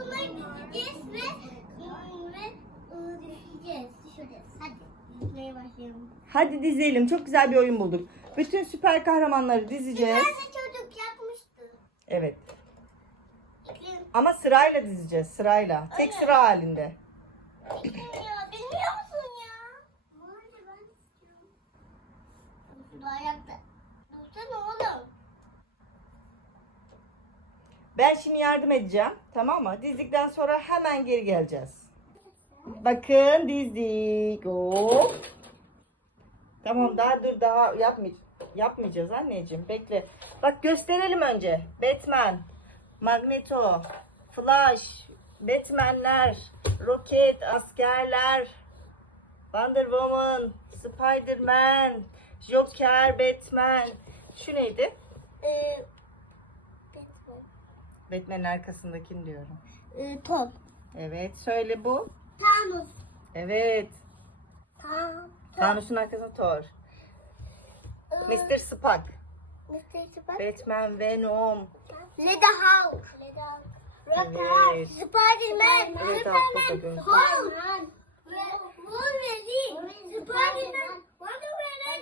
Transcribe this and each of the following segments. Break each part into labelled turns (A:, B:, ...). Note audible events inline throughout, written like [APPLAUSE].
A: bunları dizeceğiz ve ve. Düşüreceğiz. Hadi dizmeye başlayalım.
B: Hadi dizelim. Çok güzel bir oyun bulduk. Bütün süper kahramanları dizeceğiz.
A: Nerede çocuk yapmıştı?
B: Evet.
A: İklim,
B: Ama sırayla dizeceğiz. Sırayla. Tek
A: Öyle.
B: sıra halinde.
A: iklim ya. Bilmiyor musun ya? Nerede ben istiyorum. Ayakta. Dursana
B: Ben şimdi yardım edeceğim. Tamam mı? Dizdikten sonra hemen geri geleceğiz. Bakın dizdik. Hop. Tamam daha dur daha yapmay yapmayacağız anneciğim. Bekle. Bak gösterelim önce. Batman, Magneto, Flash, Batman'ler, Roket, askerler, Wonder Woman, Spider-Man, Joker, Batman. Şu neydi?
A: Ee, Batman.
B: Batman'in arkasındakini diyorum.
A: Ee, Tom.
B: Evet söyle bu.
A: Thanos.
B: Evet.
A: Tam.
B: Thanos'un arkasında Thor.
A: Ee,
B: Mr. Spock.
A: Mr. Spock.
B: Batman, Venom.
A: Leda Hulk. Leda Hulk. Rocket.
B: Evet.
A: Spider-Man.
B: Evet, Hulk'u da
A: Superman.
B: gördüm.
A: Hulk. Wolverine. Spider-Man. Wonder Woman.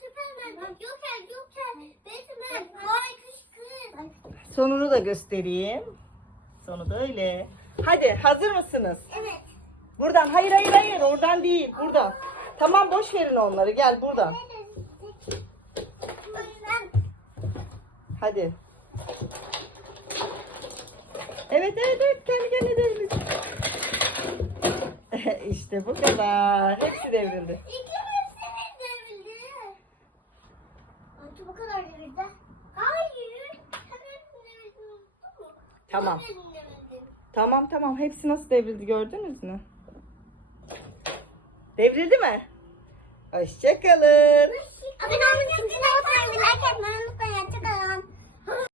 A: Superman. Joker. Joker. Batman. Baykuş Kız.
B: Sonunu da göstereyim. Sonu da öyle. Hadi hazır mısınız?
A: Evet.
B: Buradan. Hayır hayır hayır. Oradan değil. Buradan. Tamam boş verin onları. Gel buradan. Hadi. Evet evet evet. Kendi kendine devrildi. [LAUGHS] işte bu kadar. Hepsi devrildi.
A: İklim
B: Tamam. Tamam tamam. Hepsi nasıl devrildi gördünüz mü? Devrildi mi? Hoşçakalın.